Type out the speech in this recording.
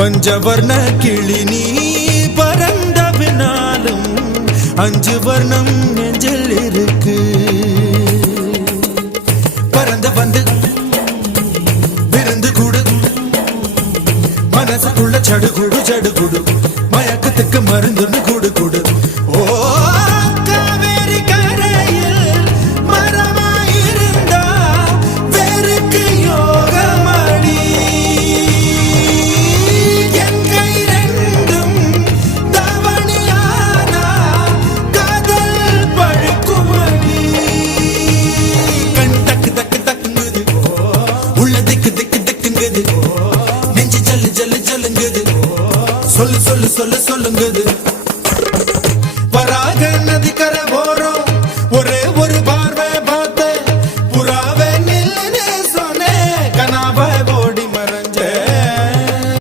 பஞ்சவர்ண கிளி நீ பறந்த பின்னாலும் 5 வர்ணம் நெஞ்சில் இருக்கு. பறந்து வந்து விருந்து கூடு மனசுக்குள்ள சடுகுடு சடுகுடு மயக்கத்துக்கு மருந்துன்னு கூடு கூடு. ஓ காவேரி கரையில் மரமாயிருந்தா வேருக்கு யோகமடி. என் கை ரெண்டும் தவணியானா காதல் பழுக்குமடி. கண் தக்கு தக்கு தக்குங்குது உள்ள திக்கு திக்கு திக்குங்குது நெஞ்சு ஜல்லு ஜல்லு ஜல்லுங்குது சொல்லு சொல்லு சொல்லு சொல்லுங்குது.